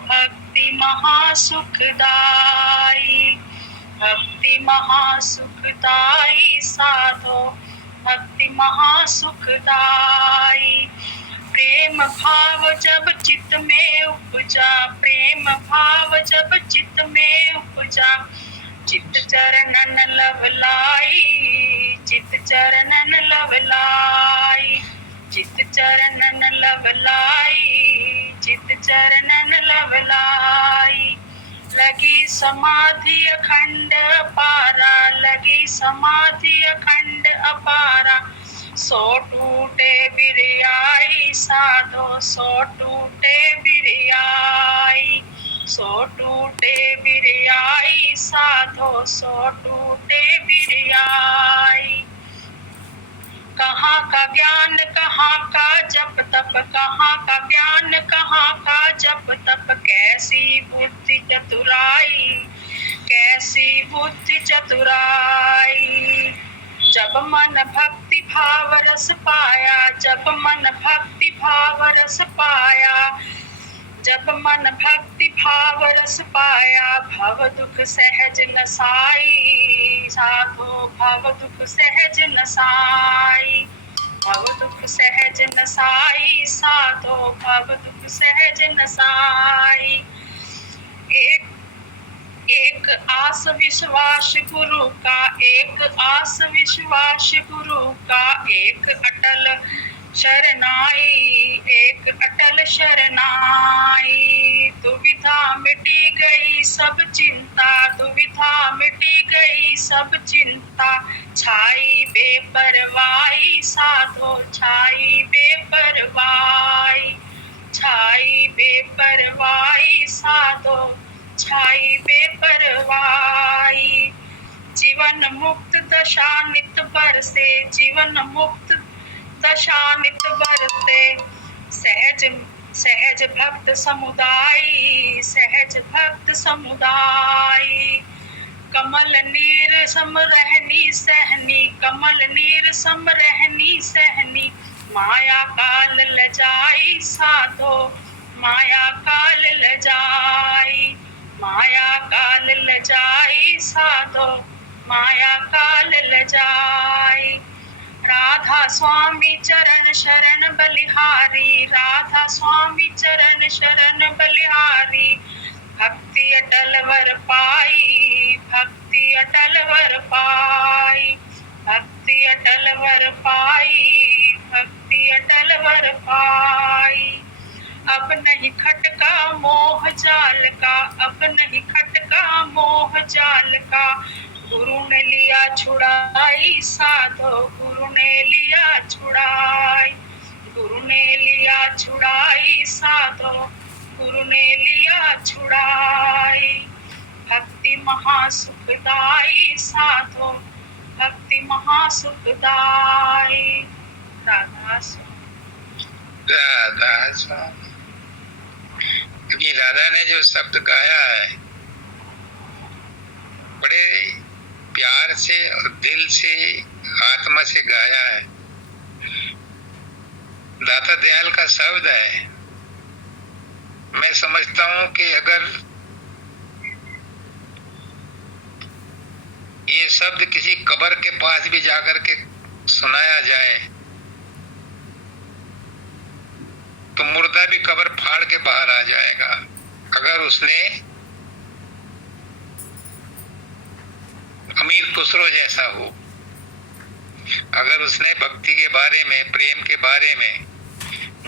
भक्ति महासुखदाई, भक्ति महासुखदाई साधो, भक्ति महासुखदाई। प्रेम भाव जब चित्त में उपजा, प्रेम भाव जब चित्त में उपजा, चित्त चरणन लवलाई, चित्त चरणन लवलाई, चित्त चरणन लवलाई, चित्त चरणन लवलाई। लगी समाधि अखंड अपारा, लगी समाधि अखंड अपारा, सो टूटे बिरियाई साधो, सो टूटे बिरियाई, सो टूटे बिरियाई साधो, सो टूटे बिरियाई। कहाँ का ज्ञान कहाँ का जप तप, कहाँ का ज्ञान कहाँ का जप तप, कैसी बुद्धि चतुराई, कैसी बुद्धि चतुराई। जब मन भक्ति भाव रस पाया, जब मन भक्ति भाव रस पाया, जब मन भक्ति भाव रस पाया, भव दुख सहज नसाई साधो, भव दुख सहज नसाई, भव दुख सहज नसाई साधो, भव दुख सहज नसाई। एक आस विश्वास गुरु का, एक आस विश्वास गुरु का, एक अटल शरणाई, एक अटल शरणाई। दुविधा मिटी गई सब चिंता, दुविधा मिटी गई सब चिंता, छाई बेपरवाही साधो, छाई बेपरवाही, छाई बेपरवाही साधो, छाई बेपरवाही। जीवन मुक्त दशा नित बरसे, जीवन मुक्त दशा नित बरसे, सहज सहज भक्त समुदाय, सहज भक्त समुदाय। कमल नीर सम रहनी सहनी, कमल नीर सम रहनी सहनी, माया काल लजाई साधो, माया काल लजाई, माया काल लजाई साधो, माया काल लजाई। राधा स्वामी चरण शरण बलिहारी, राधा स्वामी चरण शरण बलिहारी, भक्ति अटल वर पाई, भक्ति अटल वर पाई, भक्ति अटल वर पाई, भक्ति अटल वर पाई। अब नहीं खटका मोह जाल का, अब नहीं खटका मोह जाल का, गुरु ने लिया छुड़ाई साधो, गुरु ने लिया छुड़ाई, गुरु ने लिया छुड़ाई साधो, गुरु ने लिया छुड़ाई। भक्ति महासुखदाई साधो, भक्ति महासुखदाई। राधा राधा क्योंकि राधा ने जो शब्द गाया है बड़े प्यार से और दिल से आत्मा से गाया है। दाता दयाल का शब्द है। मैं समझता हूं कि अगर ये शब्द किसी कब्र के पास भी जाकर के सुनाया जाए तो मुर्दा भी कब्र फाड़ के बाहर आ जाएगा। अगर उसने अमीर खुसरो जैसा हो, अगर उसने भक्ति के बारे में, प्रेम के बारे में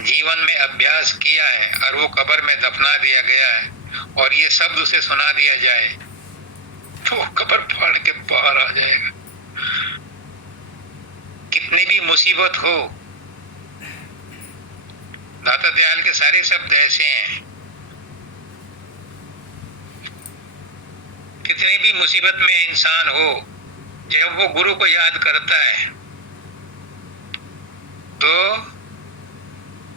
जीवन में अभ्यास किया है और वो कब्र में दफना दिया गया है और ये शब्द उसे सुना दिया जाए तो वो कब्र फाड़ के बाहर आ जाएगा। कितनी भी मुसीबत हो, दाता दयाल के सारे शब्द ऐसे हैं। कितनी भी मुसीबत में इंसान हो, जब वो गुरु को याद करता है तो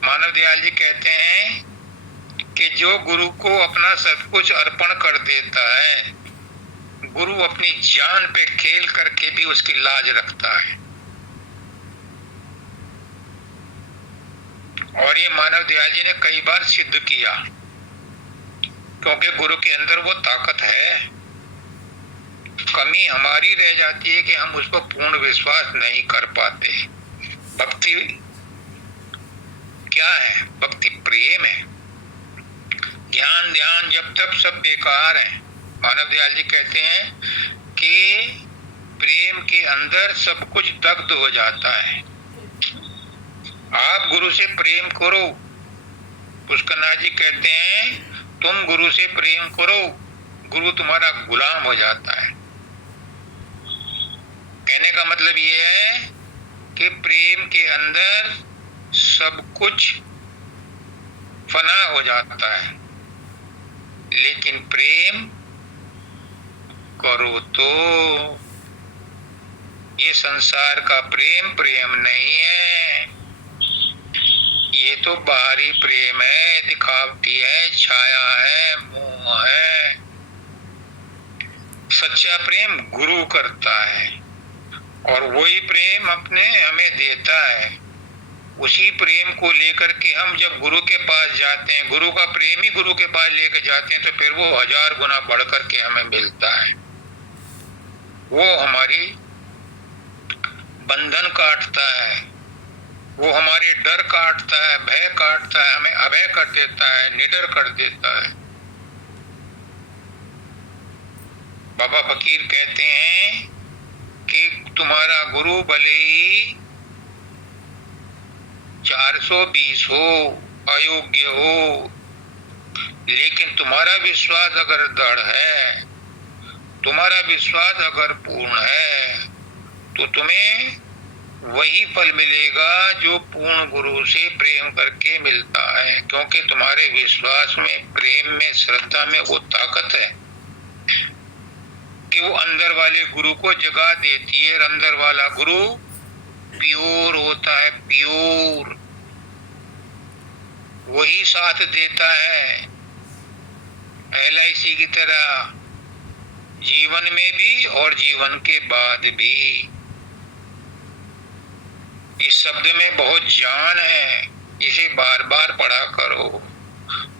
मानव दयाल जी कहते हैं कि जो गुरु को अपना सब कुछ अर्पण कर देता है, गुरु अपनी जान पे खेल करके भी उसकी लाज रखता है। और ये मानव दयाल जी ने कई बार सिद्ध किया। क्योंकि गुरु के अंदर वो ताकत है। कमी हमारी रह जाती है कि हम उस पर पूर्ण विश्वास नहीं कर पाते। भक्ति क्या है? भक्ति प्रेम है। ज्ञान ध्यान जब तक सब बेकार है। मानव दयाल जी कहते हैं कि प्रेम के अंदर सब कुछ दग्ध हो जाता है। आप गुरु से प्रेम करो। पुष्करनाथ जी कहते हैं तुम गुरु से प्रेम करो, गुरु तुम्हारा गुलाम हो जाता है। कहने का मतलब ये है कि प्रेम के अंदर सब कुछ फना हो जाता है, लेकिन प्रेम करो तो ये संसार का प्रेम प्रेम नहीं है। ये तो बाहरी प्रेम है, दिखावटी है, छाया है, मोह है। सच्चा प्रेम गुरु करता है और वही प्रेम अपने हमें देता है। उसी प्रेम को लेकर के हम जब गुरु के पास जाते हैं, गुरु का प्रेम ही गुरु के पास लेकर जाते हैं, तो फिर वो 1000 गुना बढ़ करके हमें मिलता है। वो हमारी बंधन काटता है, वो हमारे डर काटता है, भय काटता है, हमें अभय कर देता है, निडर कर देता है। बाबा फकीर कहते हैं कि तुम्हारा गुरु भले ही 420 हो, अयोग्य हो, लेकिन तुम्हारा विश्वास अगर दृढ़ है, तुम्हारा विश्वास अगर पूर्ण है, तो तुम्हें वही फल मिलेगा जो पूर्ण गुरु से प्रेम करके मिलता है। क्योंकि तुम्हारे विश्वास में, प्रेम में, श्रद्धा में वो ताकत है कि वो अंदर वाले गुरु को जगा देती है। अंदर वाला गुरु प्योर होता है, प्योर, वही साथ देता है। LIC की तरह जीवन में भी और जीवन के बाद भी। इस शब्द में बहुत जान है, इसे बार बार पढ़ा करो।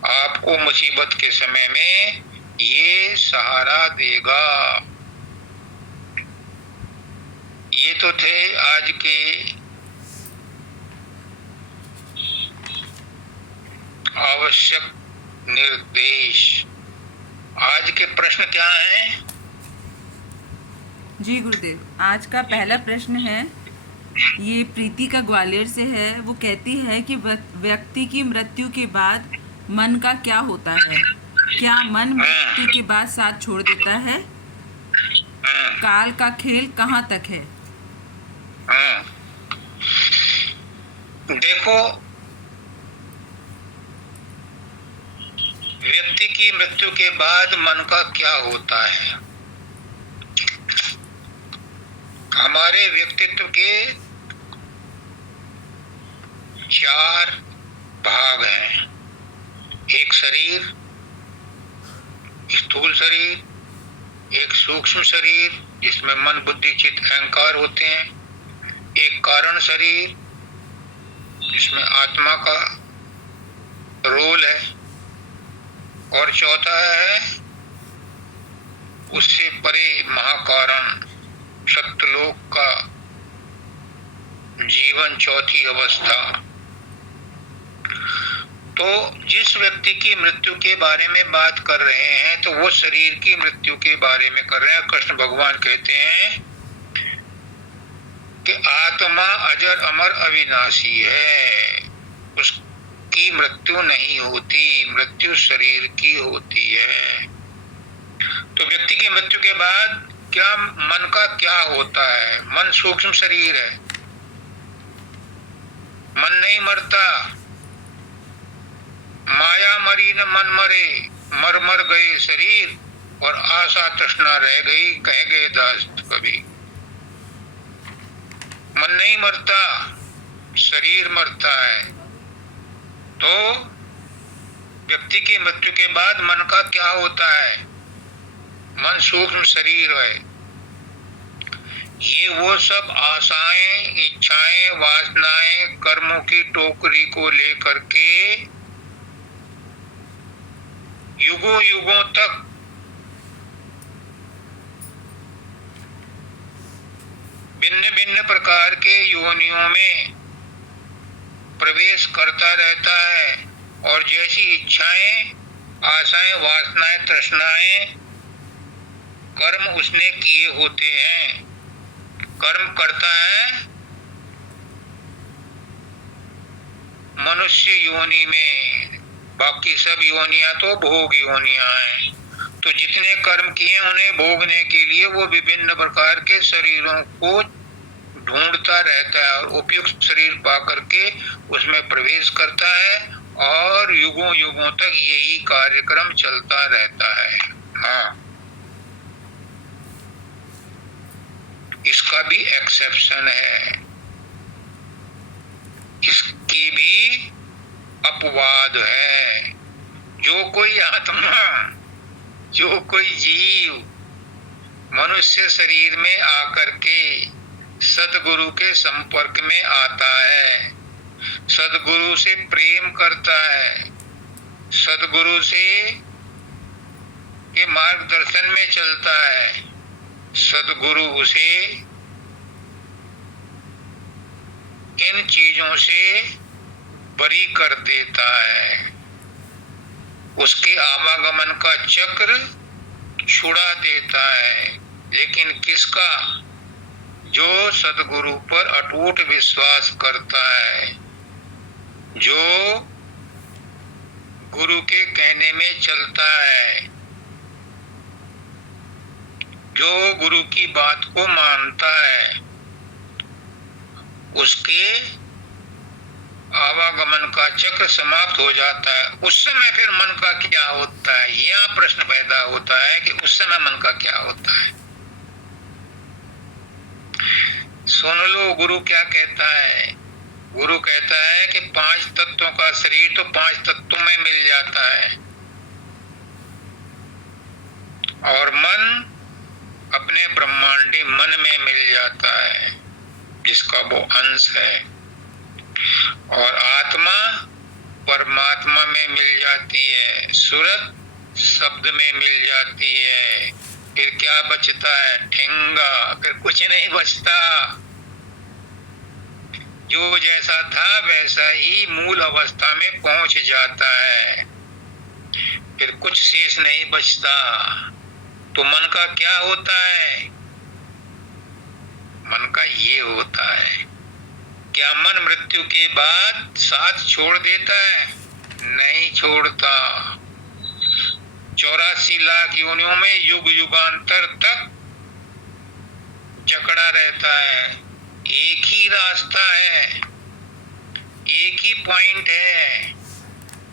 आपको मुसीबत के समय में ये सहारा देगा। ये तो थे आज के आवश्यक निर्देश। आज के प्रश्न क्या हैं? जी गुरुदेव, आज का पहला प्रश्न है, ये प्रीति का ग्वालियर से है। वो कहती है कि व्यक्ति की मृत्यु के बाद मन का क्या होता है? क्या मन मृत्यु के बाद साथ छोड़ देता है? काल का खेल कहाँ तक है? देखो, व्यक्ति की मृत्यु के बाद मन का क्या होता है? हमारे व्यक्तित्व के 4 भाग हैं। एक शरीर, स्थूल शरीर, एक सूक्ष्म शरीर जिसमें मन, बुद्धि, चित्त, अहंकार होते हैं, एक कारण शरीर जिसमें आत्मा का रोल है, और चौथा है उससे परे महाकारण सत्यलोक का जीवन, चौथी अवस्था। तो जिस व्यक्ति की मृत्यु के बारे में बात कर रहे हैं, तो वो शरीर की मृत्यु के बारे में कर रहे हैं। कृष्ण भगवान कहते हैं कि आत्मा अजर अमर अविनाशी है, उसकी मृत्यु नहीं होती, मृत्यु शरीर की होती है। तो व्यक्ति की मृत्यु के बाद क्या मन का क्या होता है? मन सूक्ष्म शरीर है, मन नहीं मरता। माया मरी न मन मरे, मर मर गए शरीर और आशा तृष्णा रह गई, कह गए दास कभी। मन नहीं मरता, शरीर मरता है। तो व्यक्ति की मृत्यु के बाद मन का क्या होता है? मन सूक्ष्म शरीर है। ये वो सब आशाएं, इच्छाएं, वासनाएं, कर्मों की टोकरी को लेकर के युगों युगों तक भिन्न भिन्न प्रकार के योनियों में प्रवेश करता रहता है, और जैसी इच्छाएं, आशाएं, वासनाएं, तृष्णाएं, कर्म उसने किए होते हैं, कर्म करता है मनुष्य योनि में। बाकी सब योनियां तो भोग योनियां हैं। तो जितने कर्म किए उन्हें भोगने के लिए वो विभिन्न प्रकार के शरीरों को ढूंढता रहता है, और उपयुक्त शरीर पा करके उसमें प्रवेश करता है, और युगों युगों तक यही कार्यक्रम चलता रहता है। हाँ, इसका भी एक्सेप्शन है, इसकी भी अपवाद है। जो कोई आत्मा, जो कोई जीव मनुष्य शरीर में आकर के सद्गुरु के संपर्क में आता है, सद्गुरु से प्रेम करता है, सद्गुरु से के मार्गदर्शन में चलता है, सद्गुरु उसे इन चीजों से बरी कर देता है, उसके आवागमन का चक्र छुड़ा देता है। लेकिन किसका? जो सद्गुरु पर अटूट विश्वास करता है, जो गुरु के कहने में चलता है, जो गुरु की बात को मानता है, उसके आवागमन का चक्र समाप्त हो जाता है। उस समय फिर मन का क्या होता है, यह प्रश्न पैदा होता है कि उस समय मन का क्या होता है। सुन लो गुरु क्या कहता है। गुरु कहता है कि 5 तत्वों का शरीर तो 5 तत्वों में मिल जाता है, और मन अपने ब्रह्मांडी मन में मिल जाता है, जिसका वो अंश है, और आत्मा परमात्मा में मिल जाती है, सुरत शब्द में मिल जाती है। फिर क्या बचता है? ठेंगा, फिर कुछ नहीं बचता। जो जैसा था वैसा ही मूल अवस्था में पहुंच जाता है, फिर कुछ शेष नहीं बचता। तो मन का क्या होता है? मन का ये होता है। क्या मन मृत्यु के बाद साथ छोड़ देता है? नहीं छोड़ता। 84 लाख योनियों में युग युगांतर तक जकड़ा रहता है। एक ही रास्ता है, एक ही पॉइंट है,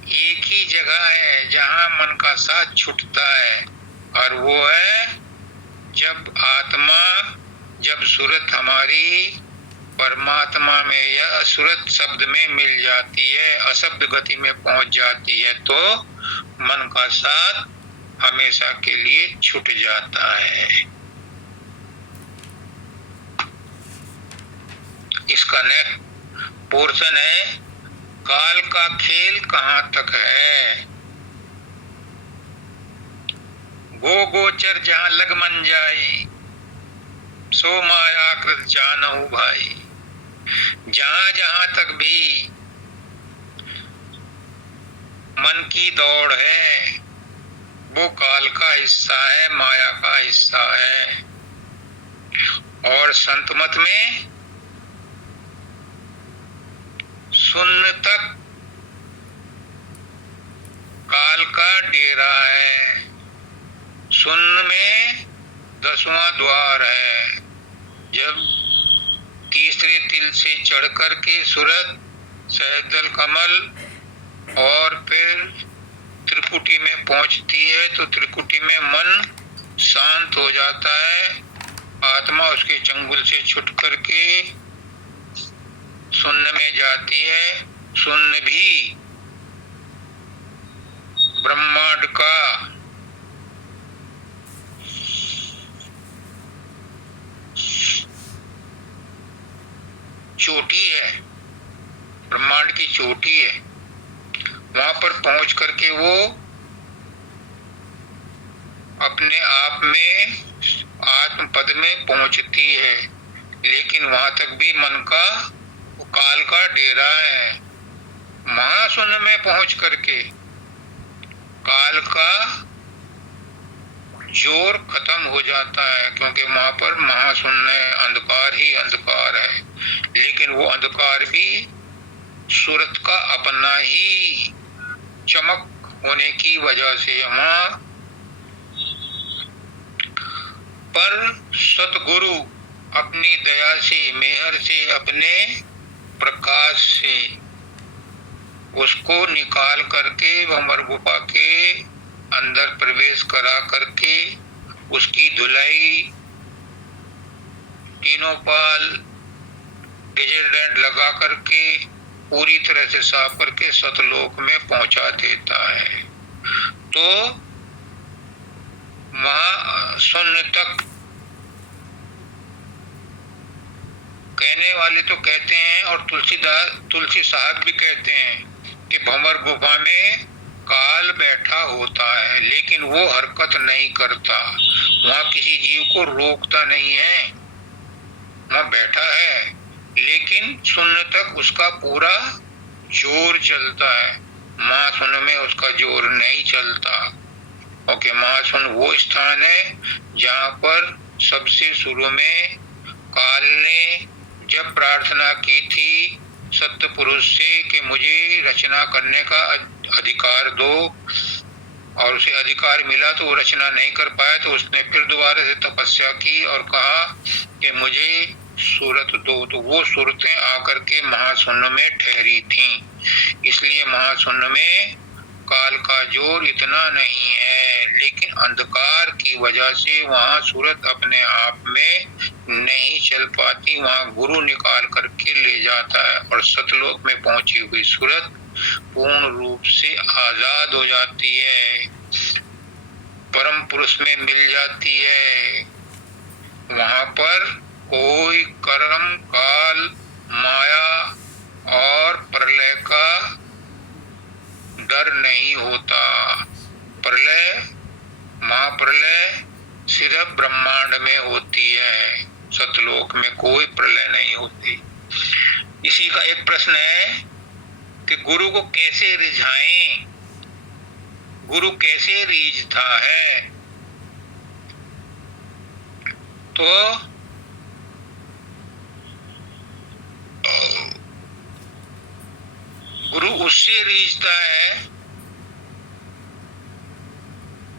एक ही जगह है जहां मन का साथ छूटता है, और वो है जब आत्मा, जब सूरत हमारी परमात्मा में या सुरत शब्द में मिल जाती है, अशब्द गति में पहुंच जाती है, तो मन का साथ हमेशा के लिए छूट जाता है। इसका नेक्स्ट पोर्शन है, काल का खेल कहाँ तक है। गो गोचर जहाँ लग मन जाई, सो माया कृत जानहु भाई। जहां जहां तक भी मन की दौड़ है, वो काल का हिस्सा है, माया का हिस्सा है। और संत मत में शून्य तक काल का डेरा है। शून्य में 10वां द्वार है। जब तीसरे तिल से चढ़ कर के सूरत, सहस्त्रदल कमल और फिर त्रिकुटी में पहुंचती है, तो त्रिकुटी में मन शांत हो जाता है। आत्मा उसके चंगुल से छूट करके शून्य में जाती है। शून्य भी ब्रह्मांड का चोटी है, ब्रह्मांड की चोटी है। वहां पर पहुंच करके वो अपने आप में आत्म पद में पहुंचती है, लेकिन वहां तक भी मन का काल का डेरा है। महाशून्य में पहुंच करके काल का जोर खत्म हो जाता है, क्योंकि वहां पर महाशून्य अंधकार ही अंधकार है। लेकिन वो अंधकार भी सूरत का अपना ही चमक होने की वजह से वहां पर सतगुरु अपनी दया से, मेहर से, अपने प्रकाश से उसको निकाल करके भंवर गुफा के अंदर प्रवेश करा करके उसकी धुलाई तीनों पाल डिटर्जेंट लगा करके पूरी तरह से साफ करके सतलोक में पहुंचा देता है। तो महाशून्य तक कहने वाले तो कहते हैं, और तुलसी साहब भी कहते हैं कि भंवर गुफा में काल बैठा होता है, लेकिन वो हरकत नहीं करता। वहां किसी जीव को रोकता नहीं है, वहां बैठा है, लेकिन शून्य तक उसका पूरा जोर चलता है। महाशून्य में उसका जोर नहीं चलता। ओके, महाशून्य वो स्थान है जहाँ पर सबसे शुरू में काल ने जब प्रार्थना की थी सत्य पुरुष से कि मुझे रचना करने का अधिकार दो, और उसे अधिकार मिला तो वो रचना नहीं कर पाया, तो उसने फिर दोबारा से तपस्या की और कहा कि मुझे सूरत दो। तो वो सूरतें आकर के महाशून्य में ठहरी थीं। इसलिए महाशून्य में काल का जोर इतना नहीं है, लेकिन अंधकार की वजह से वहाँ सूरत अपने आप में नहीं चल पाती। वहाँ गुरु निकाल करके ले जाता है और सतलोक में पहुंची हुई सूरत पूर्ण रूप से आजाद हो जाती है, परम पुरुष में मिल जाती है। वहाँ पर कोई कर्म, काल, माया और प्रलय का डर नहीं होता। प्रलय, महाप्रलय सिर्फ ब्रह्मांड में होती है, सतलोक में कोई प्रलय नहीं होती। इसी का एक प्रश्न है कि गुरु को कैसे रिझाएं, गुरु कैसे रीझता है? तो गुरु उससे रीझता है।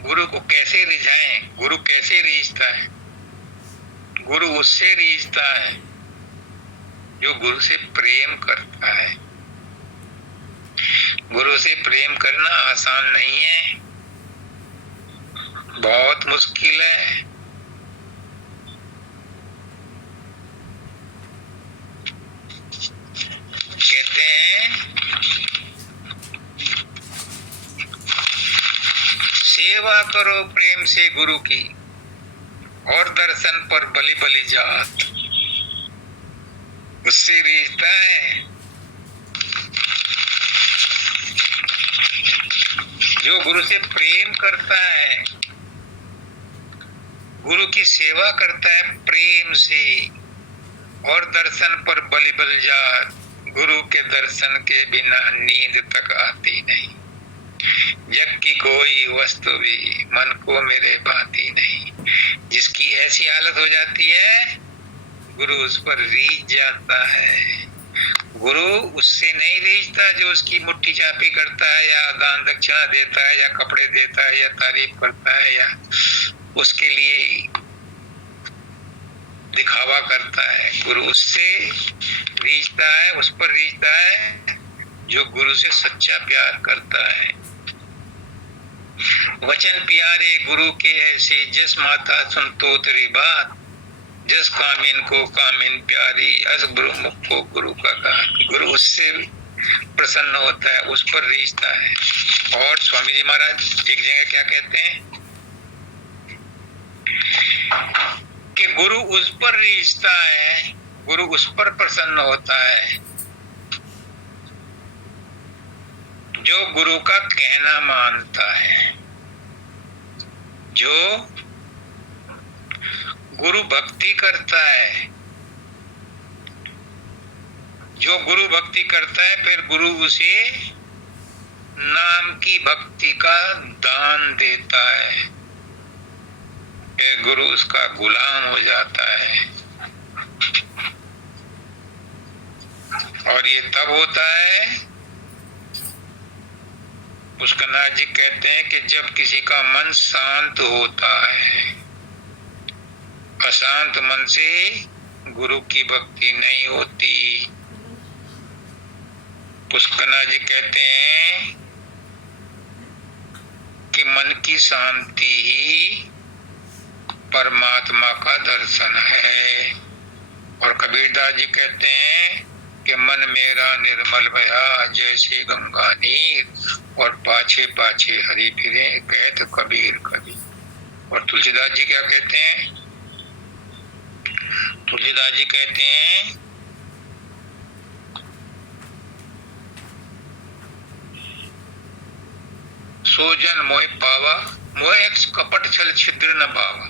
गुरु को कैसे रिझाएं, गुरु कैसे रीझता है? गुरु उससे रीझता है जो गुरु से प्रेम करता है। गुरु से प्रेम करना आसान नहीं है, बहुत मुश्किल है। कहते हैं सेवा करो प्रेम से गुरु की, और दर्शन पर बलि बलि जात। उससे रीझता है जो गुरु से प्रेम करता है, गुरु की सेवा करता है प्रेम से, और दर्शन पर बलि बलि जात। गुरु के दर्शन के बिना नींद तक आती नहीं, जग की कोई वस्तु भी मन को मेरे भाती नहीं। जिसकी ऐसी हालत हो जाती है, गुरु उस पर रीझ जाता है। गुरु उससे नहीं रीझता जो उसकी मुट्ठी चापी करता है, या दान दक्षिणा देता है, या कपड़े देता है, या तारीफ करता है, या उसके लिए दिखावा करता है। गुरु उससे रीझता है, उस पर रीझता है जो गुरु से सच्चा प्यार करता है। वचन प्यारे गुरु के ऐसे, जस माता सुन तो तेरी बात, जस कामिन को कामिन प्यारी, अस गुरु मुख को गुरु का गान। गुरु उससे प्रसन्न होता है, उस पर रीझता है। और स्वामी जी महाराज एक जगह क्या कहते हैं कि गुरु उस पर रीझता है, गुरु उस पर प्रसन्न होता है जो गुरु का कहना मानता है। जो गुरु भक्ति करता है, जो गुरु भक्ति करता है, फिर गुरु उसे नाम की भक्ति का दान देता है, फिर गुरु उसका गुलाम हो जाता है। और ये तब होता है, पुष्करनाथ जी कहते हैं कि जब किसी का मन शांत होता है। अशांत मन से गुरु की भक्ति नहीं होती। पुष्करनाथ जी कहते हैं कि मन की शांति ही परमात्मा का दर्शन है। और कबीरदास जी कहते हैं कि मन मेरा निर्मल भया जैसे गंगा नीर, और पाछे पाछे हरि फिरे कहत कबीर कबीर। और तुलसीदास जी क्या कहते हैं? तुलसीदास जी कहते हैं सो जन मोह पावा, मोह कपट छल छिद्र न भावा।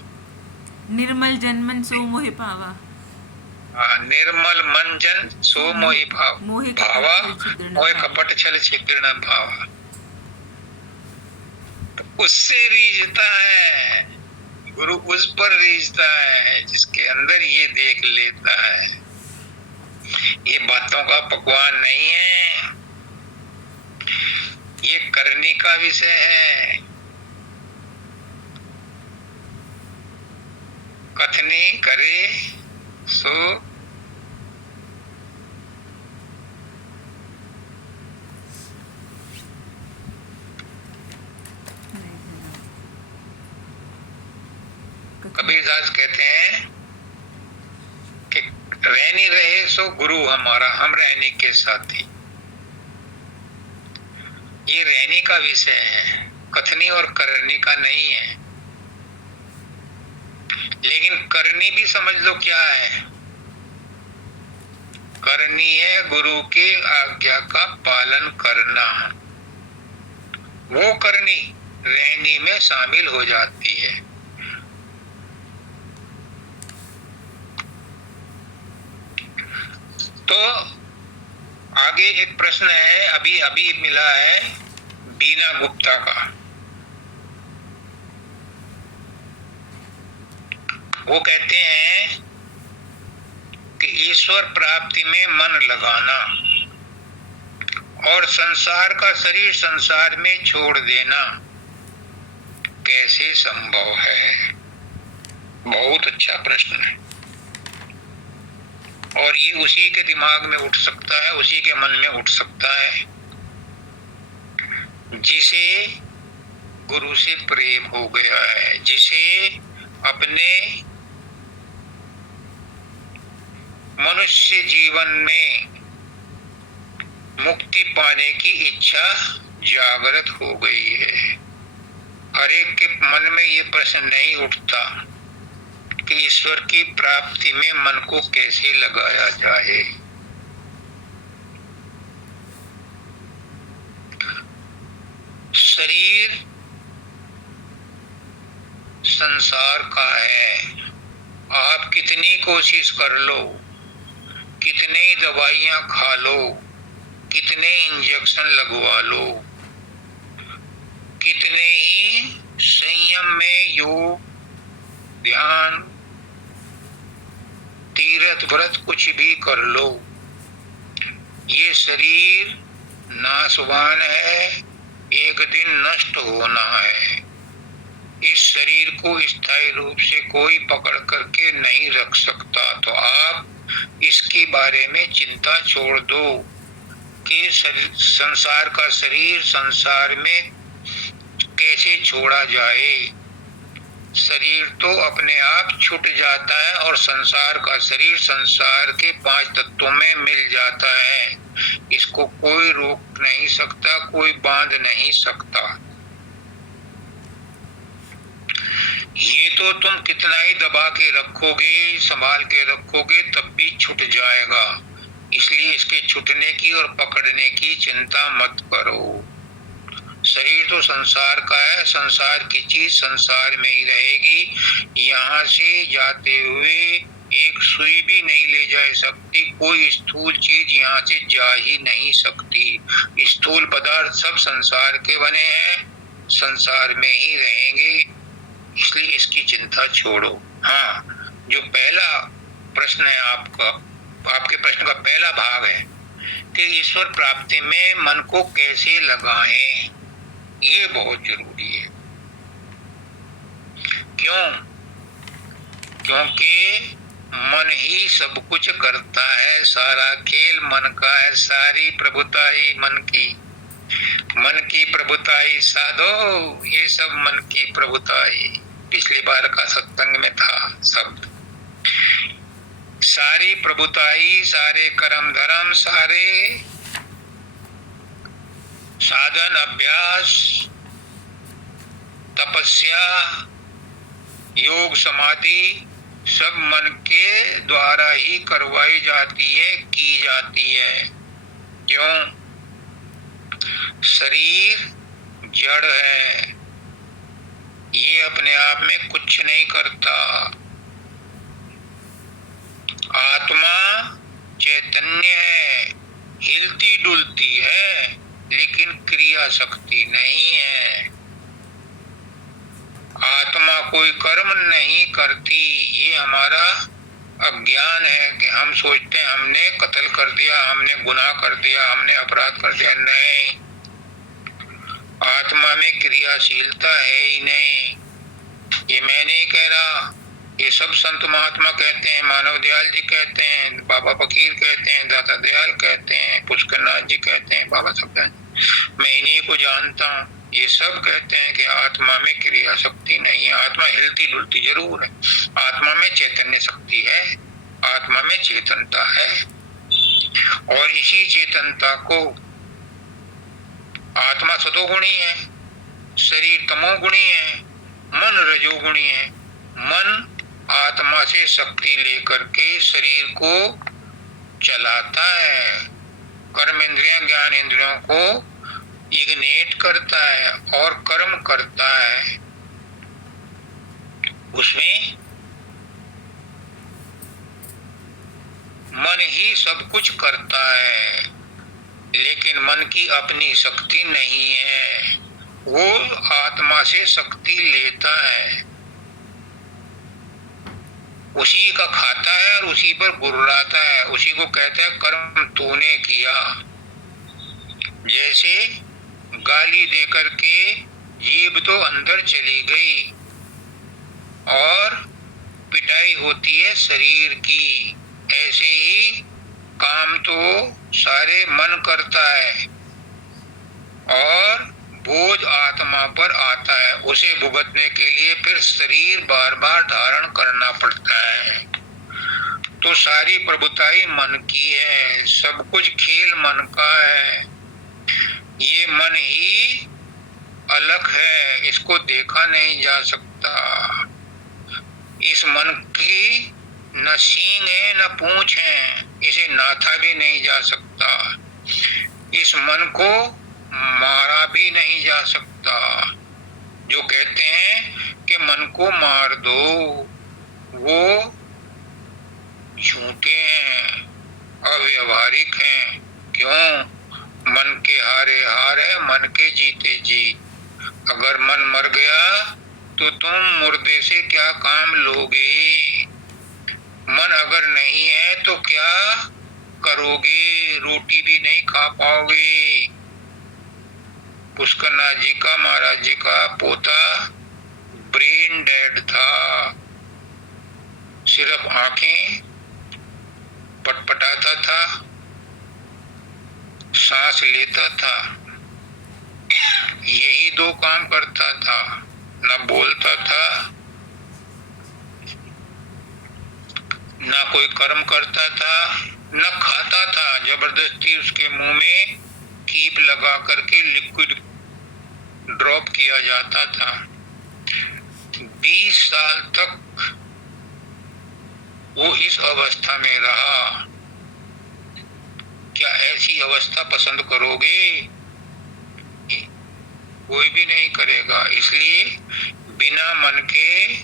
निर्मल जन मन सो मोहि पावा। निर्मल मन जन सो मोहि भावा, मोह कपट छल छिद्र न भावा। तो उससे रीझता है गुरु, उस पर रीझता है जिसके अंदर ये देख लेता है। ये बातों का पकवान नहीं है, ये करनी का विषय है। कथनी करे सो कबीरदास कहते हैं कि रहनी रहे सो गुरु हमारा, हम रहनी के साथी। ये रहनी का विषय है, कथनी और करनी का नहीं है। लेकिन करनी भी समझ लो क्या है। करनी है गुरु के आज्ञा का पालन करना। वो करनी रहनी में शामिल हो जाती है। तो आगे एक प्रश्न है, अभी अभी मिला है बीना गुप्ता का। वो कहते हैं कि ईश्वर प्राप्ति में मन लगाना और संसार का शरीर संसार में छोड़ देना कैसे संभव है? बहुत अच्छा प्रश्न है। और ये उसी के दिमाग में उठ सकता है, उसी के मन में उठ सकता है जिसे गुरु से प्रेम हो गया है, जिसे अपने मनुष्य जीवन में मुक्ति पाने की इच्छा जागृत हो गई है। हर एक के मन में ये प्रश्न नहीं उठता कि ईश्वर की प्राप्ति में मन को कैसे लगाया जाए। शरीर संसार का है। आप कितनी कोशिश कर लो, कितने दवाइयां खा लो, कितने इंजेक्शन लगवा लो, कितने ही संयम में योग, ध्यान, तीर्थ व्रत कुछ भी कर लो, ये शरीर नाशवान है, एक दिन नष्ट होना है। इस शरीर को स्थायी रूप से कोई पकड़ करके नहीं रख सकता। तो आप इसके बारे में चिंता छोड़ दो कि संसार का शरीर संसार में कैसे छोड़ा जाए। शरीर तो अपने आप छूट जाता है और संसार का शरीर संसार के 5 तत्वों में मिल जाता है। इसको कोई रोक नहीं सकता, कोई बांध नहीं सकता। ये तो तुम कितना ही दबा के रखोगे, संभाल के रखोगे, तब भी छूट जाएगा। इसलिए इसके छूटने की और पकड़ने की चिंता मत करो। शरीर तो संसार का है, संसार की चीज संसार में ही रहेगी। यहाँ से जाते हुए एक सुई भी नहीं ले जा सकती, कोई स्थूल चीज यहाँ से जा ही नहीं सकती। स्थूल पदार्थ सब संसार के बने हैं, संसार में ही रहेंगे, इसलिए इसकी चिंता छोड़ो। हाँ, जो पहला प्रश्न है आपका, आपके प्रश्न का पहला भाग है कि ईश्वर प्राप्ति में मन को कैसे लगाएं, ये बहुत जरूरी है। क्यों? क्योंकि मन ही सब कुछ करता है, सारा खेल मन का है, सारी प्रभुता ही मन की प्रभुताई साधो, ये सब मन की प्रभुताई। पिछली बार का सत्संग में था शब्द। सारी प्रभुताई, सारे कर्म धर्म, सारे साधन अभ्यास, तपस्या, योग समाधि सब मन के द्वारा ही करवाई जाती है, की जाती है। क्यों? शरीर जड़ है, ये अपने आप में कुछ नहीं करता। आत्मा चैतन्य है, हिलती डुलती है, लेकिन क्रिया शक्ति नहीं है। आत्मा कोई कर्म नहीं करती, ये हमारा अज्ञान है कि हम सोचते हैं हमने कत्ल कर दिया, हमने गुनाह कर दिया, हमने अपराध कर दिया। नहीं, आत्मा में क्रियाशीलता है ही नहीं। ये मैं नहीं कह रहा, ये सब संत महात्मा कहते हैं, मानव दयाल जी कहते हैं, बाबा फकीर कहते हैं, दाता दयाल कहते हैं, पुष्करनाथ जी कहते हैं, बाबा सब कहते हैं, मैं इन्हीं को जानता हूँ। ये सब कहते हैं कि आत्मा में क्रिया शक्ति नहीं है, आत्मा हिलती डुलती जरूर है, आत्मा में चैतन्य शक्ति है, आत्मा में चेतनता है। और इसी चेतनता को, आत्मा सतोगुणी है, शरीर तमोगुणी है, मन रजोगुणी है। मन आत्मा से शक्ति लेकर के शरीर को चलाता है, कर्म इंद्रियों ज्ञान इंद्रियों को इग्नेट करता है और कर्म करता है। उसमें मन ही सब कुछ करता है, लेकिन मन की अपनी शक्ति नहीं है, वो आत्मा से शक्ति लेता है, उसी का खाता है और उसी पर गुर्राता है, उसी को कहते हैं कर्म तूने किया। जैसे गाली देकर के जीभ तो अंदर चली गई और पिटाई होती है शरीर की, ऐसे ही काम तो सारे मन करता है और बोझ आत्मा पर आता है, उसे भुगतने के लिए फिर शरीर बार बार धारण करना पड़ता है। तो सारी प्रभुताई मन की है, सब कुछ खेल मन का है। ये मन ही अलग है, इसको देखा नहीं जा सकता। इस मन की न सींग है न पूंछ है, इसे नाथा भी नहीं जा सकता। इस मन को मारा भी नहीं जा सकता। जो कहते हैं कि मन को मार दो, वो झूठे हैं, अव्यवहारिक हैं। क्यों? मन के हारे हार है, मन के जीते जीत। अगर मन मर गया तो तुम मुर्दे से क्या काम लोगे? मन अगर नहीं है तो क्या करोगे? रोटी भी नहीं खा पाओगे। पुष्करनाथ जी का, महाराज जी का पोता ब्रेन डेड था, सिर्फ आंखें पटपटाता था, सांस लेता था, यही दो काम करता था, न बोलता था न कोई कर्म करता था, न खाता था। जबरदस्ती उसके मुंह में कीप लगा करके लिक्विड ड्रॉप किया जाता था। 20 साल तक वो इस अवस्था में रहा। क्या ऐसी अवस्था पसंद करोगे? कोई भी नहीं करेगा। इसलिए बिना मन के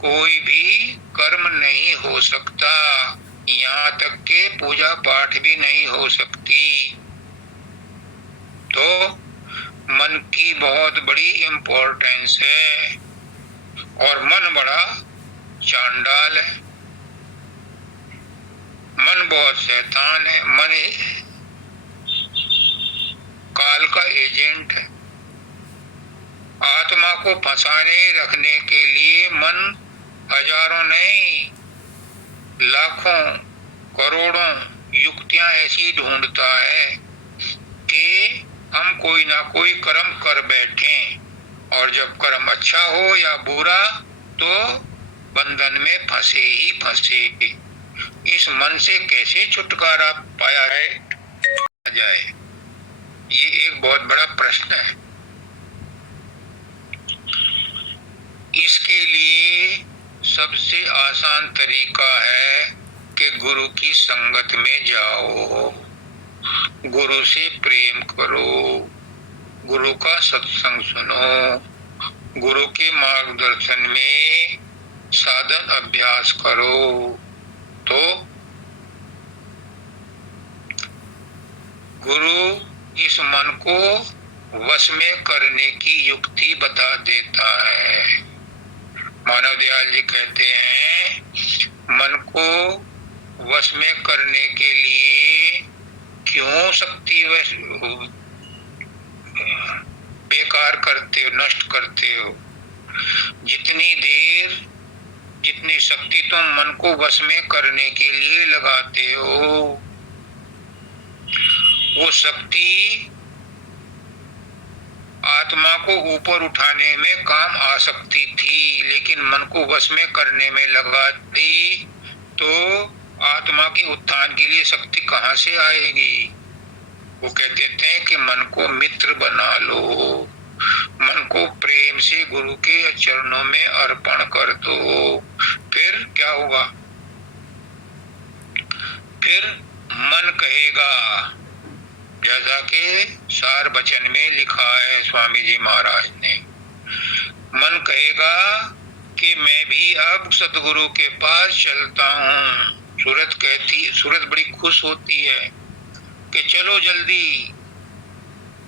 कोई भी कर्म नहीं हो सकता, यहाँ तक के पूजा पाठ भी नहीं हो सकती। तो मन की बहुत बड़ी इम्पोर्टेंस है, और मन बड़ा चांडाल है, मन बहुत शैतान है, मन काल का एजेंट है। आत्मा को फंसाने रखने के लिए मन हजारों नहीं लाखों करोड़ों युक्तियां ऐसी ढूंढता है कि हम कोई ना कोई कर्म कर बैठें, और जब कर्म अच्छा हो या बुरा तो बंधन में फंसे ही फंसे। इस मन से कैसे छुटकारा पाया जाए, ये एक बहुत बड़ा प्रश्न है। इसके लिए सबसे आसान तरीका है कि गुरु की संगत में जाओ, गुरु से प्रेम करो, गुरु का सत्संग सुनो, गुरु के मार्गदर्शन में साधन अभ्यास करो। तो गुरु इस मन को वश में करने की युक्ति बता देता है। मानव दयाल जी कहते हैं, मन को वश में करने के लिए क्यों शक्ति बेकार करते हो, नष्ट करते हो। जितनी शक्ति तुम मन को वश में करने के लिए लगाते हो, वो शक्ति आत्मा को ऊपर उठाने में काम आ सकती थी, लेकिन मन को वश में करने में लगा दी तो आत्मा के उत्थान के लिए शक्ति कहाँ से आएगी। वो कहते थे कि मन को मित्र बना लो, मन को प्रेम से गुरु के चरणों में अर्पण कर दो। फिर क्या होगा, फिर मन कहेगा, जैसा कि सार वचन में लिखा है स्वामी जी महाराज ने, मन कहेगा कि मैं भी अब सतगुरु के पास चलता हूँ। सूरत बड़ी खुश होती है कि चलो जल्दी,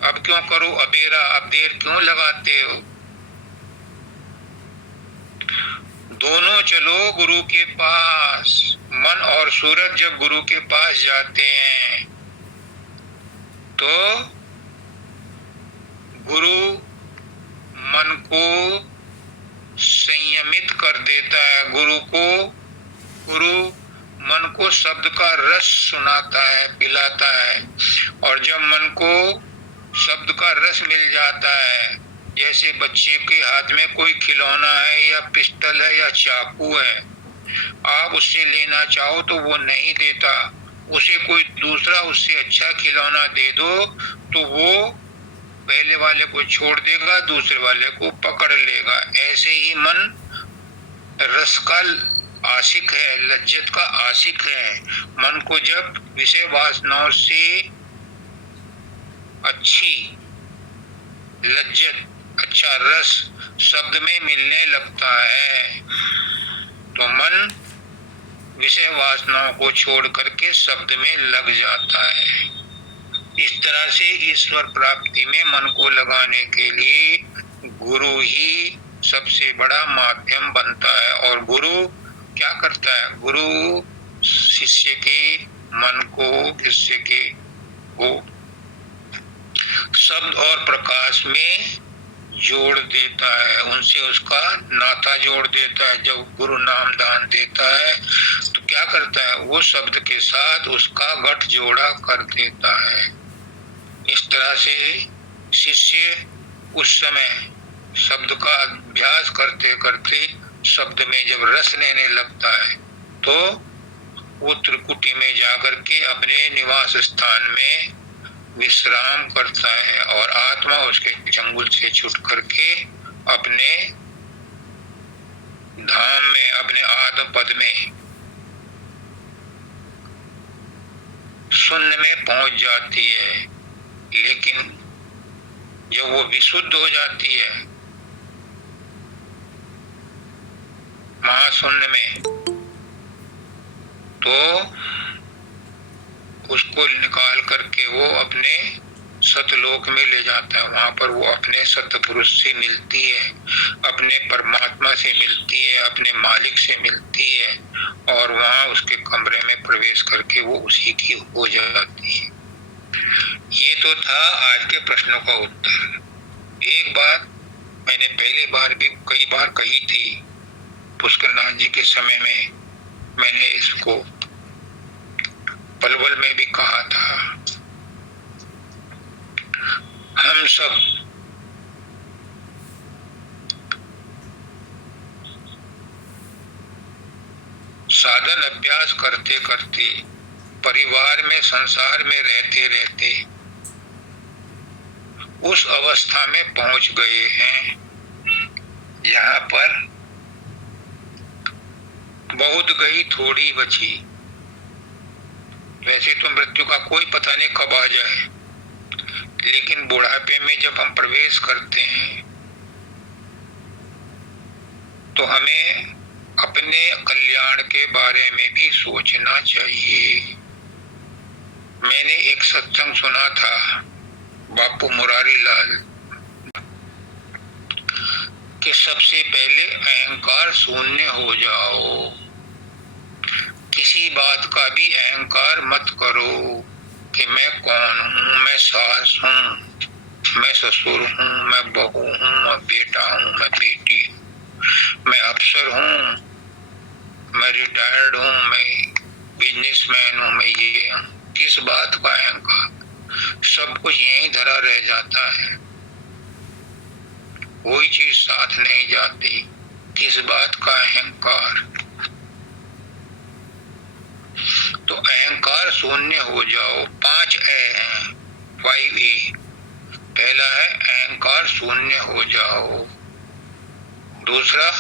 अब क्यों करो अबेरा, अब देर क्यों लगाते हो। दोनों चलो गुरु के पास। मन और सूरत जब गुरु के पास जाते हैं तो गुरु मन को संयमित कर देता है। गुरु मन को शब्द का रस सुनाता है, पिलाता है, और जब मन को शब्द का रस मिल जाता है, जैसे बच्चे के हाथ में कोई खिलौना है या पिस्टल है या चाकू है, आप उससे लेना चाहो तो वो नहीं देता, उसे कोई दूसरा उससे अच्छा खिलौना दे दो तो वो पहले वाले को छोड़ देगा, दूसरे वाले को पकड़ लेगा। ऐसे ही मन रस का आशिक है, लज्जत का आशिक है। मन को जब विषय वासनाओं से अच्छी लज्जत, अच्छा रस शब्द में मिलने लगता है तो मन विषय वासनाओं को छोड़ करके शब्द में लग जाता है। इस तरह से ईश्वर प्राप्ति में मन को लगाने के लिए गुरु ही सबसे बड़ा माध्यम बनता है। और गुरु क्या करता है, गुरु शिष्य के मन को, शिष्य के को शब्द और प्रकाश में जोड़ देता है, उनसे उसका नाता जोड़ देता है। जब गुरु नाम दान देता है तो क्या करता है, वो शब्द के साथ उसका गठ जोड़ा कर देता है। इस तरह से शिष्य उस समय शब्द का अभ्यास करते करते शब्द में जब रस लेने लगता है तो वो त्रिकुटी में जाकर के अपने निवास स्थान में विश्राम करता है, और आत्मा उसके चंगुल से छूट करके अपने धाम में, अपने आत्म पद में शून्य में पहुंच जाती है। लेकिन जब वो विशुद्ध हो जाती है महाशून्य में, तो उसको निकाल करके वो अपने सतलोक में ले जाता है। वहां पर वो अपने सतपुरुष से मिलती है, अपने परमात्मा से मिलती है, अपने मालिक से मिलती है, और वहां उसके कमरे में प्रवेश करके वो उसी की हो जाती है। ये तो था आज के प्रश्नों का उत्तर। एक बात मैंने पहले बार भी कई बार कही थी, पुष्करनाथ जी के समय में मैंने इसको पलवल में भी कहा था। हम सब साधन अभ्यास करते करते, परिवार में संसार में रहते रहते उस अवस्था में पहुंच गए हैं जहां पर बहुत गई थोड़ी बची। वैसे तो मृत्यु का कोई पता नहीं कब आ जाए, लेकिन बुढ़ापे में जब हम प्रवेश करते हैं तो हमें अपने कल्याण के बारे में भी सोचना चाहिए। मैंने एक सत्संग सुना था बापू मुरारी लाल कि सबसे पहले अहंकार शून्य हो जाओ, किसी बात का भी अहंकार मत करो कि मैं कौन हूँ, मैं सास हूँ, मैं ससुर हूँ, मैं बहू हूँ, मैं बेटा हूँ, मैं बेटी हूँ, मैं अफसर हूँ, मैं रिटायर्ड हूँ, मैं बिजनेसमैन हूँ, मैं ये हूँ। किस बात का अहंकार? सब कुछ यहीं धरा रह जाता है, कोई चीज साथ नहीं जाती। किस बात का अहंकार? तो अहंकार शून्य हो जाओ। 5 ए हैं, 5A। पहला है अहंकार शून्य हो जाओ। दूसरा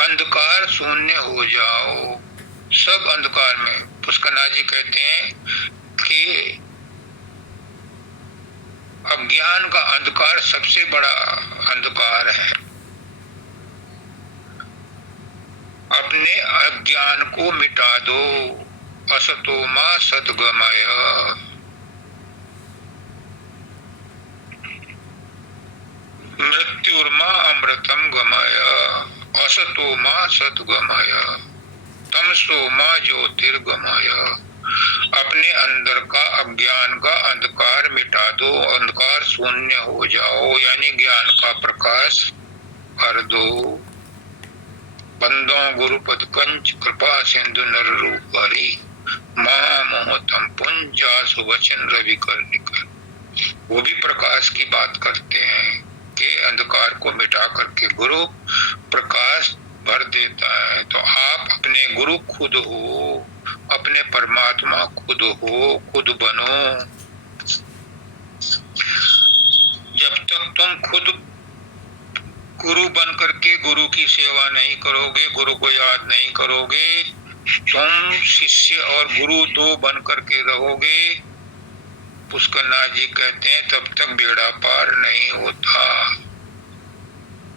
अंधकार शून्य हो जाओ। सब अंधकार में, पुष्करनाथ जी कहते हैं कि अज्ञान का अंधकार सबसे बड़ा अंधकार है। अपने अज्ञान को मिटा दो। असतो मा सद्गमय, मृत्युर्मा अमृतम गमय। असतो मा सद्गमय, तमसो मा ज्योतिर्गमय। अपने अंदर का अज्ञान का अंधकार मिटा दो, अंधकार शून्य हो जाओ, यानी ज्ञान का प्रकाश कर दो। बंदो गुरुपद कंच कृपा सिंधु नर रूप हरि, महामोहतम पुंजा सुवचन रवि कर निकर। वो भी प्रकाश की बात करते हैं कि अंधकार को मिटा करके गुरु प्रकाश भर देता है। तो आप अपने गुरु खुद हो, अपने परमात्मा खुद हो, खुद बनो। जब तक तुम खुद गुरु बन करके गुरु की सेवा नहीं करोगे, गुरु को याद नहीं करोगे, तुम शिष्य और गुरु 2 बन करके रहोगे, पुष्करनाथ जी कहते हैं तब तक बेड़ा पार नहीं होता।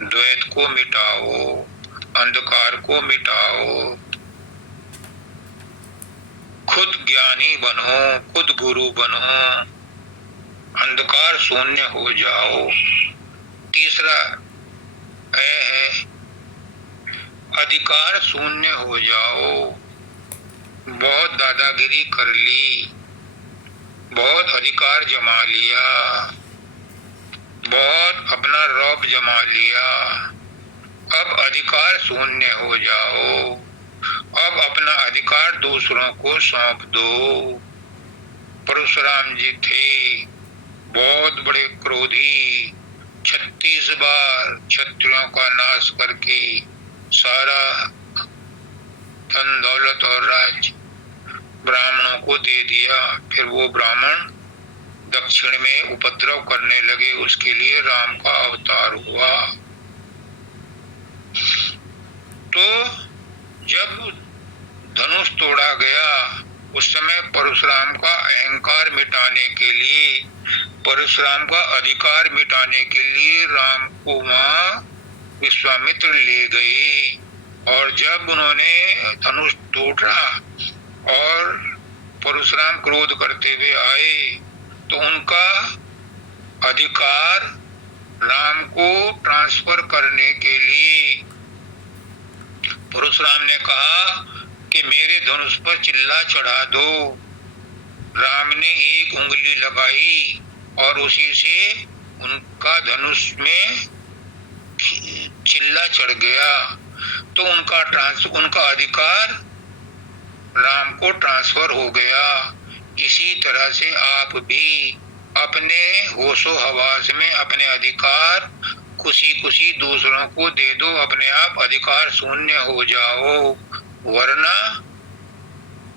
द्वैत को मिटाओ, अंधकार को मिटाओ, खुद ज्ञानी बनो, खुद गुरु बनो, अंधकार शून्य हो जाओ। तीसरा है अधिकार शून्य हो जाओ। बहुत दादागिरी कर ली, बहुत अधिकार जमा लिया, बहुत अपना रौब जमा लिया। अब अधिकार शून्य हो जाओ। अब अपना अधिकार दूसरों को सौंप दो। परशुराम जी थे बहुत बड़े क्रोधी, 36 बार क्षत्रियों का नाश करके सारा धन दौलत और राज ब्राह्मणों को दे दिया। फिर वो ब्राह्मण दक्षिण में उपद्रव करने लगे, उसके लिए राम का अवतार हुआ। तो जब धनुष तोड़ा गया उस समय परशुराम का अहंकार मिटाने के लिए परशुराम का अधिकार मिटाने के लिए राम को वहां विश्वामित्र ले गए, और जब उन्होंने धनुष तोड़ा और परशुराम क्रोध करते हुए आए तो उनका अधिकार राम को ट्रांसफर करने के लिए परशुराम ने कहा कि मेरे धनुष पर चिल्ला चढ़ा दो। राम ने एक उंगली लगाई और उसी से उनका धनुष में चिल्ला चढ़ गया, तो उनका अधिकार राम को ट्रांसफर हो गया। इसी तरह से आप भी अपने होशो हवास में अपने अधिकार खुशी खुशी दूसरों को दे दो, अपने आप अधिकार शून्य हो जाओ, वरना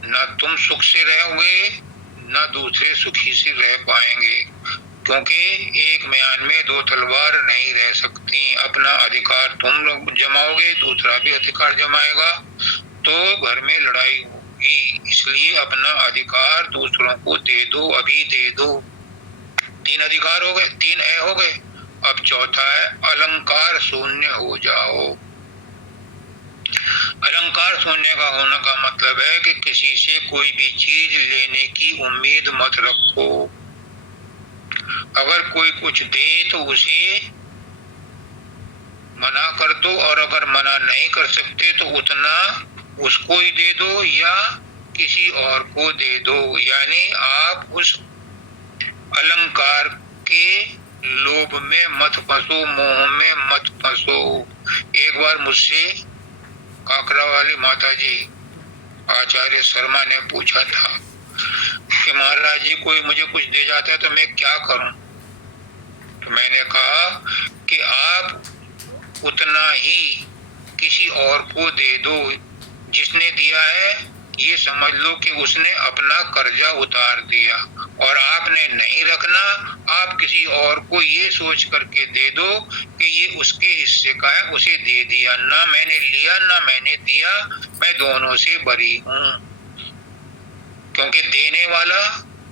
न तुम सुख से रहोगे न दूसरे सुखी से रह पाएंगे, क्योंकि एक म्यान में दो तलवार नहीं रह सकती। अपना अधिकार तुम लोग जमाओगे, दूसरा भी अधिकार जमाएगा, तो घर में लड़ाई होगी। इसलिए अपना अधिकार दूसरों को दे दो, अभी दे दो। 3 अधिकार हो गए, 3 हो गए। अब चौथा है अलंकार शून्य हो जाओ। अलंकार शून्य का होने का मतलब है कि किसी से कोई भी चीज लेने की उम्मीद मत रखो। अगर कोई कुछ दे तो उसे मना कर दो, और अगर मना नहीं कर सकते तो उतना उसको ही दे दो या किसी और को दे दो। यानी आप उस अलंकार के लोभ में मत फंसो, मोह में मत फंसो। एक बार मुझसे काकरा वाली माता जी आचार्य शर्मा ने पूछा था कि महाराज जी कोई मुझे कुछ दे जाता है तो मैं क्या करूं? तो मैंने कहा कि आप उतना ही किसी और को दे दो। जिसने दिया है ये समझ लो कि उसने अपना कर्जा उतार दिया, और आपने नहीं रखना। आप किसी और को ये सोच करके दे दो कि ये उसके हिस्से का है, उसे दे दिया। ना मैंने लिया ना मैंने दिया, मैं दोनों से बरी हूं, क्योंकि देने वाला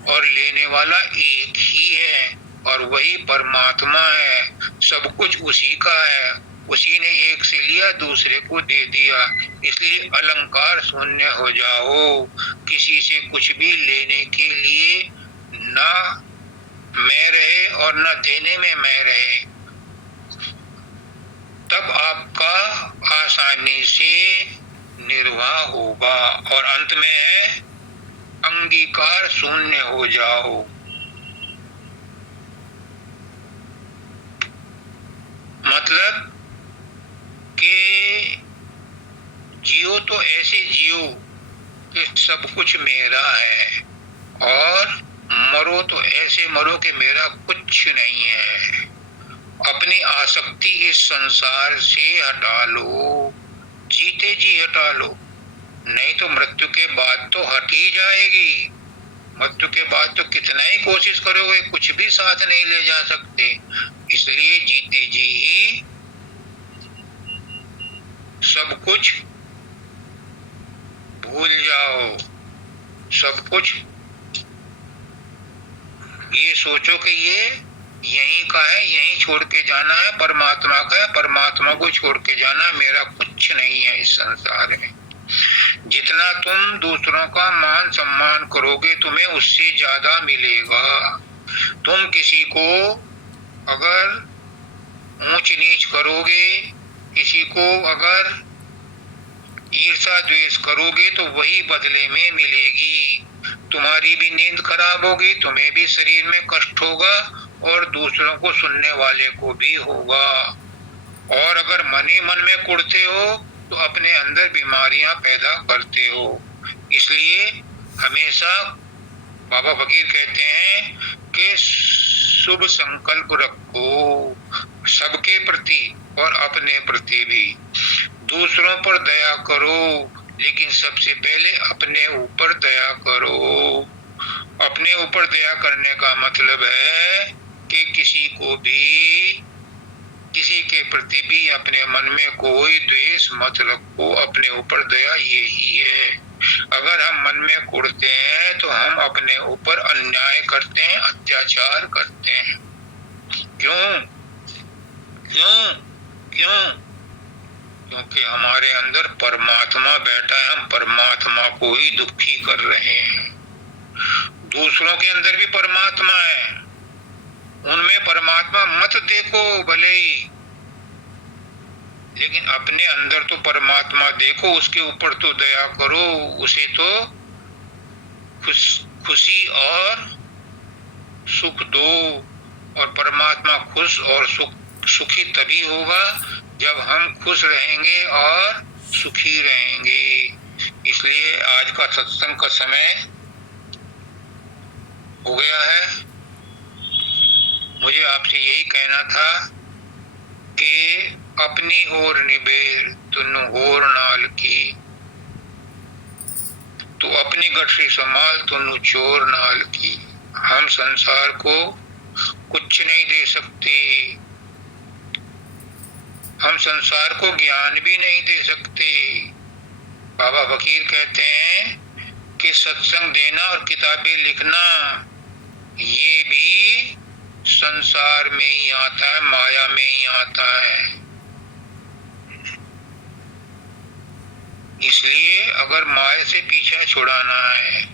और लेने वाला एक ही है, और वही परमात्मा है। सब कुछ उसी का है, उसी ने एक से लिया दूसरे को दे दिया। इसलिए अलंकार शून्य हो जाओ। किसी से कुछ भी लेने के लिए ना मैं रहे और ना देने में मैं रहे, तब आपका आसानी से निर्वाह होगा। और अंत में है अंगीकार शून्य हो जाओ। मतलब कि जियो तो ऐसे जियो कि सब कुछ मेरा है, और मरो तो ऐसे मरो कि मेरा कुछ नहीं है। अपनी आसक्ति इस संसार से हटा लो, जीते जी हटा लो, नहीं तो मृत्यु के बाद तो हट ही जाएगी। मृत्यु के बाद तो कितना ही कोशिश करोगे, कुछ भी साथ नहीं ले जा सकते। इसलिए जीते जी ही सब कुछ भूल जाओ, सब कुछ ये सोचो कि ये यहीं का है, यहीं छोड़ के जाना है, परमात्मा का है, परमात्मा को छोड़ के जाना। मेरा कुछ नहीं है इस संसार में। जितना तुम दूसरों का मान सम्मान करोगे तुम्हें उससे ज्यादा मिलेगा। तुम किसी को अगर ऊंच नीच करोगे, किसी को अगर ईर्ष्या द्वेष करोगे तो वही बदले में मिलेगी। तुम्हारी भी नींद खराब होगी, तुम्हें भी शरीर में कष्ट होगा, और दूसरों को सुनने वाले को भी होगा। और अगर मन ही मन में कुढ़ते हो तो अपने अंदर बीमारियां पैदा करते हो। इसलिए हमेशा बाबा फकीर कहते हैं कि शुभ संकल्प रखो, सबके प्रति और अपने प्रति भी। दूसरों पर दया करो, लेकिन सबसे पहले अपने ऊपर दया करो। अपने ऊपर दया करने का मतलब है कि किसी को भी, किसी के प्रति भी अपने मन में कोई द्वेष मत रखो। अपने ऊपर दया यही है। अगर हम मन में कुढ़ते हैं तो हम अपने ऊपर अन्याय करते हैं, अत्याचार करते हैं। क्यों क्यों क्यों? क्योंकि हमारे अंदर परमात्मा बैठा है, हम परमात्मा को ही दुखी कर रहे हैं। दूसरों के अंदर भी परमात्मा है, उनमें परमात्मा मत देखो भले ही, लेकिन अपने अंदर तो परमात्मा देखो, उसके ऊपर तो दया करो, उसे तो खुशी और सुख दो। और परमात्मा खुश और सुखी तभी होगा जब हम खुश रहेंगे और सुखी रहेंगे। इसलिए आज का सत्संग का समय हो गया है। मुझे आपसे यही कहना था कि अपनी ओर निबेर तुनु होर नाल की, तो अपनी गठरी संभाल तुनु चोर नाल की। हम संसार को कुछ नहीं दे सकते, हम संसार को ज्ञान भी नहीं दे सकते। बाबा फकीर कहते हैं कि सत्संग देना और किताबें लिखना ये भी संसार में ही आता है, माया में ही आता है। इसलिए अगर माया से पीछा छुड़ाना है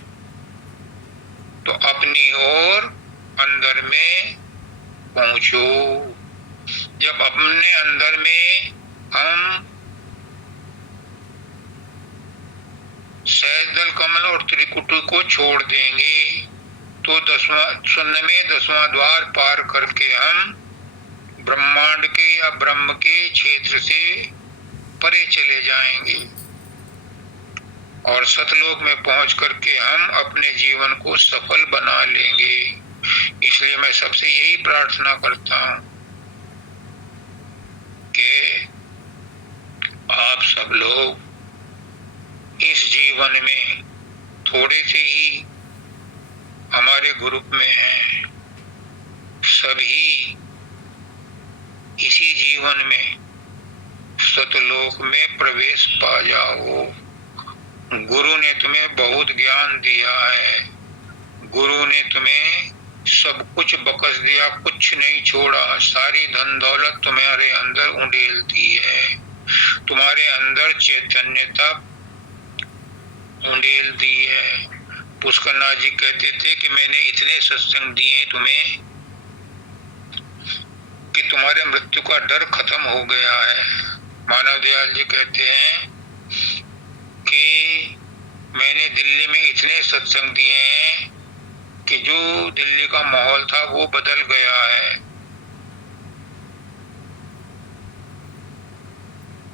तो अपनी ओर अंदर में पहुंचो। जब अपने अंदर में हम सहस्त्र कमल और त्रिकुट को छोड़ देंगे तो 10वां द्वार पार करके हम ब्रह्मांड के या ब्रह्म के क्षेत्र से परे चले जाएंगे और सतलोक में पहुंच करके हम अपने जीवन को सफल बना लेंगे। इसलिए मैं सबसे यही प्रार्थना करता हूं कि आप सब लोग इस जीवन में थोड़े से ही हमारे ग्रुप में हैं, सभी इसी जीवन में सतलोक में प्रवेश पा जाओ। गुरु ने तुम्हें बहुत ज्ञान दिया है, गुरु ने तुम्हें सब कुछ बख्श दिया, कुछ नहीं छोड़ा। सारी धन दौलत तुम्हारे अंदर उंडेल दी है, तुम्हारे अंदर चैतन्यता उंडेल दी है। पुष्करनाथ जी कहते थे कि मैंने इतने सत्संग दिए तुम्हें कि तुम्हारे मृत्यु का डर खत्म हो गया है। मानव दयाल जी कहते हैं कि मैंने दिल्ली में इतने सत्संग दिए हैं कि जो दिल्ली का माहौल था वो बदल गया है।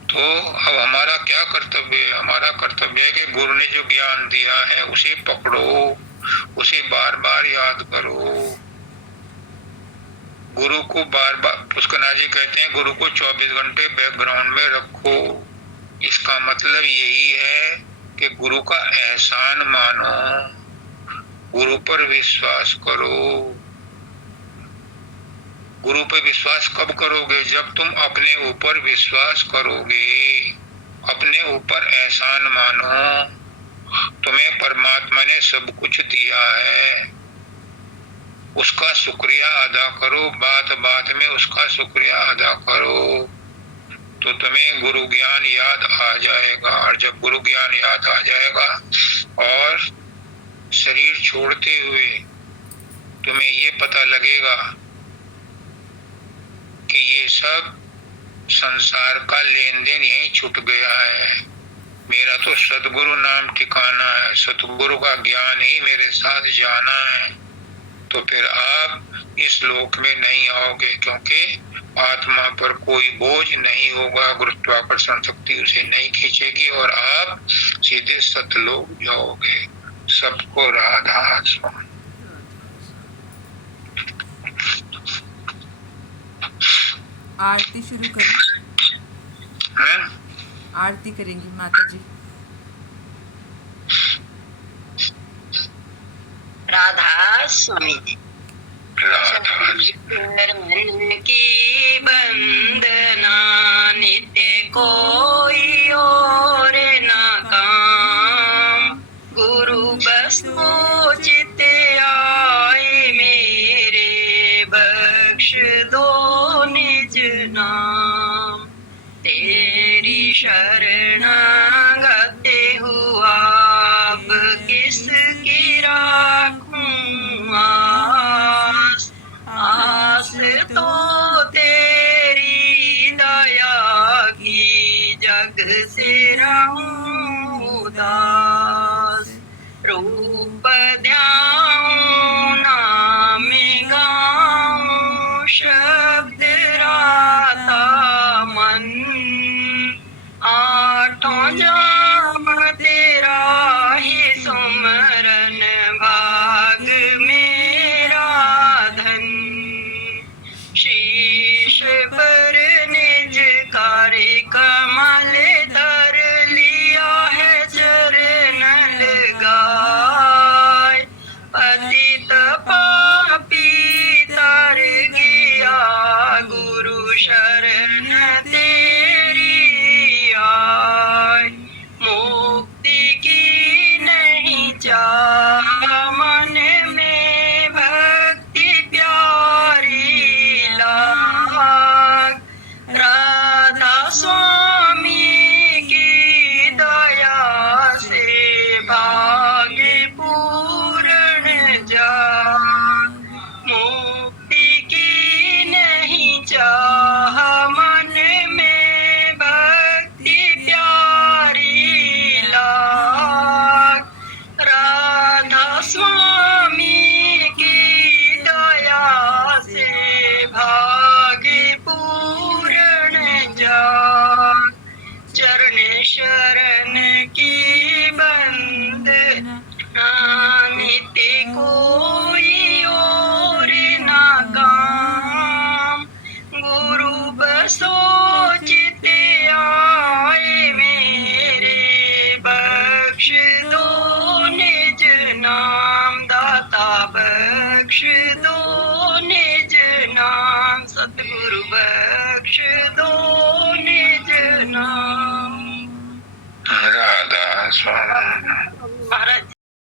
तो अब हमारा क्या कर्तव्य है? हमारा कर्तव्य है कि गुरु ने जो ज्ञान दिया है उसे पकड़ो, उसे बार बार याद करो। गुरु को बार बार, पुष्करनाथ जी कहते हैं गुरु को 24 घंटे बैकग्राउंड में रखो। इसका मतलब यही है कि गुरु का एहसान मानो, गुरु पर विश्वास करो। गुरु पर विश्वास कब करोगे? जब तुम अपने ऊपर विश्वास करोगे, अपने ऊपर एहसान मानो। तुम्हें परमात्मा ने सब कुछ दिया है, उसका शुक्रिया अदा करो, बात बात में उसका शुक्रिया अदा करो, तो तुम्हें गुरु ज्ञान याद आ जाएगा। और जब गुरु ज्ञान याद आ जाएगा और शरीर छोड़ते हुए तुम्हें ये पता लगेगा कि ये सब संसार का लेन देन यही छूट गया है, मेरा तो सतगुरु नाम ठिकाना है, सतगुरु का ज्ञान ही मेरे साथ जाना है, तो फिर आप इस लोक में नहीं आओगे, क्योंकि आत्मा पर कोई बोझ नहीं होगा, गुरुत्वाकर्षण शक्ति उसे नहीं खींचेगी और आप सीधे सतलोक जाओगे। सबको राधा स्वामी। आरती शुरू करें? आरती करेंगी माता जी। राधा स्वामी जी। मन की बंदना नित्य कोई और न काम, गुरु बसो चित रखूं आस, आस तो तेरी दया की, जग से रहूं उदास। रूप ध्याऊं नाम गाऊं, शब्द राता मन, आठों जाम तेरा ही सुमरन, भाग मेरा धन। शीश पर निज कार्य कमल धर लिया है, चरण लगाए। पतित पापी तर गया, गुरु शरण तेरी आए। मुक्ति की नहीं चाह मन में, भक्ति प्यारी लाग। राधा स्वामी की दया से भाग्य पूर्ण जाग। मुक्ति की नहीं चाह मन में, भक्ति प्यारी लाग। राधा स्वामी की दया से भाग्य पूर्ण जाग। चरण शरण की बंदना, नित्य कोई और ना काम। गुरु बसोचित आए मेरे, बख्श दो निज नाम। दाता बख्श दो निज नाम, सतगुरु बख्श दो निज नाम। राधा स्वामी। महाराज।